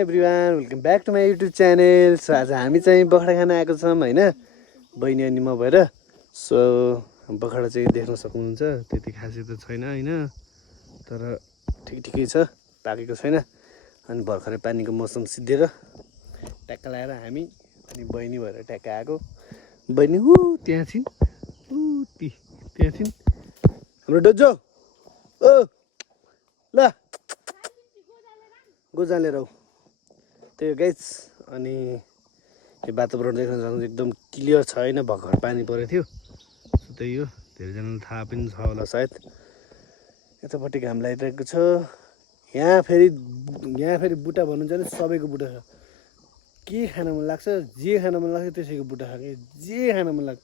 Everyone, welcome back to my YouTube channel. So आज हामी चाहिँ बखडा खान आएको छौँ होइन, बहिनी अनि म भएर। सो बखडा चाहिँ देख्न सक्नुहुन्छ, त्यति खासै त छैन होइन, तर ठिकै छ, पाकेको छैन। अनि भर्खरै पानीको मौसम सिद्धिएर ट्याक्क लगाएर हामी अनि बहिनी भएर ट्याक्क आएको। बहिनी त्यहाँ छिन्, त्यहाँ छिन् हाम्रो डोजो। ओ ल गोजालेर हौ त्यही हो गाइस। अनि यो वातावरण देख्न सक्नुहुन्छ एकदम क्लियर छ होइन, भर्खर पानी परेको थियो। सो त्यही हो, धेरैजनालाई थाहा पनि छ होला सायद। यतापट्टि घाम लागिरहेको छ। यहाँ फेरि बुट्टा भन्नुहुन्छ भने सबैको बुट्टा छ। के खान मन लाग्छ, जे खान मन लाग्छ त्यसैको बुट्टा छ कि। जे खान मन लाग्छ,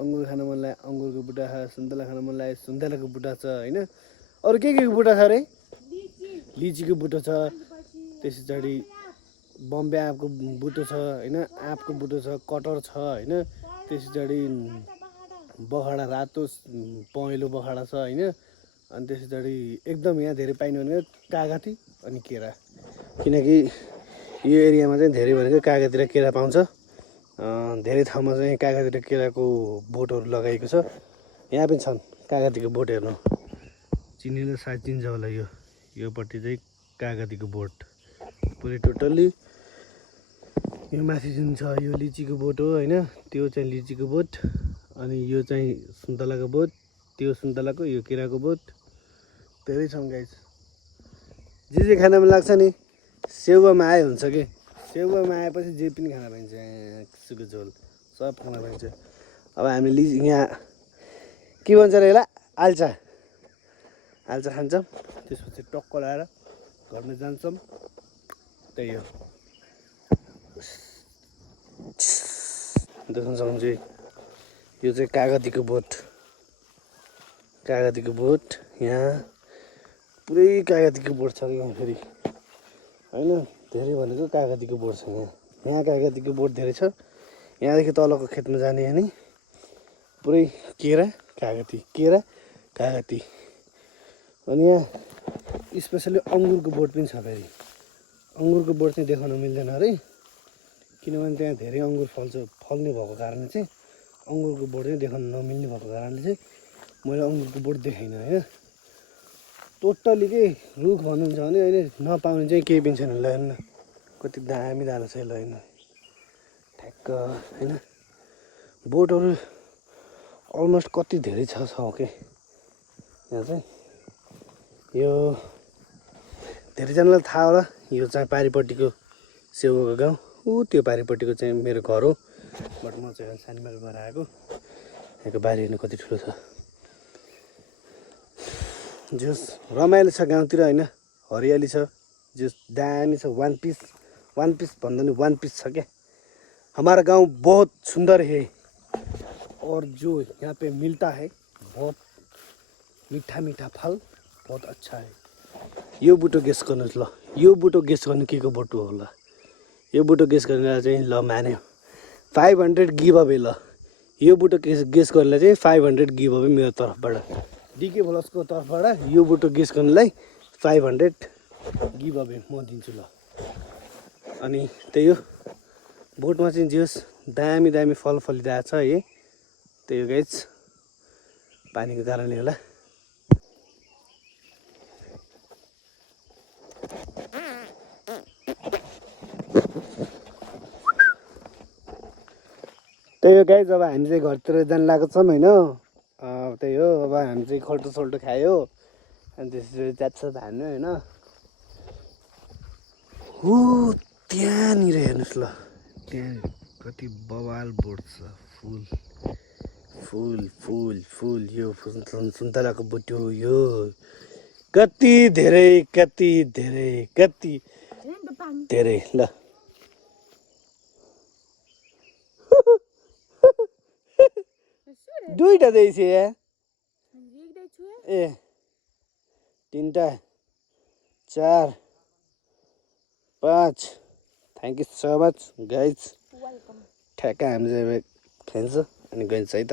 अङ्गुर खान मन लाग्यो अङ्गुरको बुट्टा छ, सुन्तला खान मन लाग्यो सुन्तलाको बुट्टा छ होइन। अरू के को बुट्टा छ अरे? लिचीको बुट्टा छ, त्यस पछाडि बम्बे आँपको बुटो छ होइन, आँपको बुटो छ, कटहर छ होइन। त्यस पछाडि बखडा रातो पहेँलो बखडा छ होइन। अनि त्यस पछाडि एकदम यहाँ धेरै पाइने भनेको कागती अनि केरा, किनकि यो एरियामा चाहिँ धेरै भनेको कागती र केरा पाउँछ। धेरै ठाउँमा चाहिँ कागती र केराको बोटहरू लगाइएको छ। यहाँ पनि छन् कागतीको बोट, हेर्नु चिनिले सायद चिन्छ होला। योपट्टि चाहिँ कागतीको बोट पुरै टोटल्ली। यो माथि जुन छ यो लिचीको बोट हो होइन, त्यो चाहिँ लिचीको बोट। अनि यो चाहिँ सुन्तलाको बोट, त्यो सुन्तलाको, यो केराको बोट। धेरै छन् गाइस। जे खान मन लाग्छ नि, सेउवामा आए हुन्छ कि। सेउवामा आएपछि जे पनि खान पाइन्छ, सुको झोल सब खान पाइन्छ। अब हामी यहाँ के भन्छ र यसलाई, आल्चा खान्छौँ। त्यसपछि टक्क लगाएर घरमा जान्छौँ। त्यही हो, देख्न सक्नुहुन्छ यो चाहिँ कागतीको बोट। यहाँ पुरै कागतीको बोट छ यहाँ फेरि होइन, धेरै भनेको कागतीको बोट छ यहाँ कागतीको बोट धेरै छ। यहाँदेखि तलको खेतमा जाने अनि पुरै केरा कागती। अनि यहाँ स्पेसली अङ्गुरको बोट पनि छ। फेरि अङ्गुरको बोट चाहिँ देखाउन मिल्दैन अरे, किनभने त्यहाँ धेरै अङ्गुर फल्ने भएको कारणले चाहिँ अङ्गुरको बोट चाहिँ देखाउन नमिल्ने भएको कारणले चाहिँ मैले अङ्गुरको बोट देखाइनँ होइन। टोटल्ली के रुख भन्नुहुन्छ भने अहिले नपाउने चाहिँ केही पनि छैन। ल हेर्नु कति दामी दाना छ, ल हेर्नु ठ्याक्क होइन। बोटहरू अलमोस्ट कति धेरै छ के यहाँ चाहिँ। यो धेरैजनालाई थाहा होला, यो चाहिँ पारिपट्टिको सेउको गाउँ। त्यो पारिपट्टिको चाहिँ मेरो घर हो, बट म चाहिँ सानोमा भएर आएको। यहाँको बारी हेर्नु कति ठुलो छ। जस रमाइलो छ गाउँतिर होइन, हरियाली छ, जस दामी छ। वान पिस भन्दा नि वान पिस छ क्या। हमारा गांव बहुत सुंदर है और जो यहाँ पे मिलता है बहुत मीठा फल, बहुत अच्छा है। यो बुटो गेस गर्नुहोस् ल, यो बुटो गेस गर्नु के को बुटो होला। यो बुटो गेस गर्नेलाई चाहिँ ल मान्यो 500 गिभ अवे। ल यो बुटो गेस गर्नेलाई चाहिँ 500 गिभ अवे मेरो तर्फबाट, डिके भ्लग्सको तर्फबाट। यो बुटो गेस गर्नेलाई 500 गिभ अवे म दिन्छु ल। अनि त्यही हो, बोटमा चाहिँ जे होस् दामी फल फलिरहेको छ है। त्यही हो गाइस, पानीको कारणले होला। त्यही हो गाइस, अब हामी चाहिँ घरतिर जान लागेको छौँ होइन। त्यही हो, अब हामी चाहिँ खल्टो खायो अनि त्यसपछि जान्छ धान्यो होइन। त्यहाँनिर हेर्नुहोस् ल, त्यहाँ कति बवाल बोट छ। फुल यो सुन्तलाको बुट्यो। यो कति धेरै ल। दुईटा दिएछ यहाँ, ए तिनटा 4 5। Thank you so much guys. ठ्याक्क हामी चाहिँ खान्छ अनि गइन्छ है त।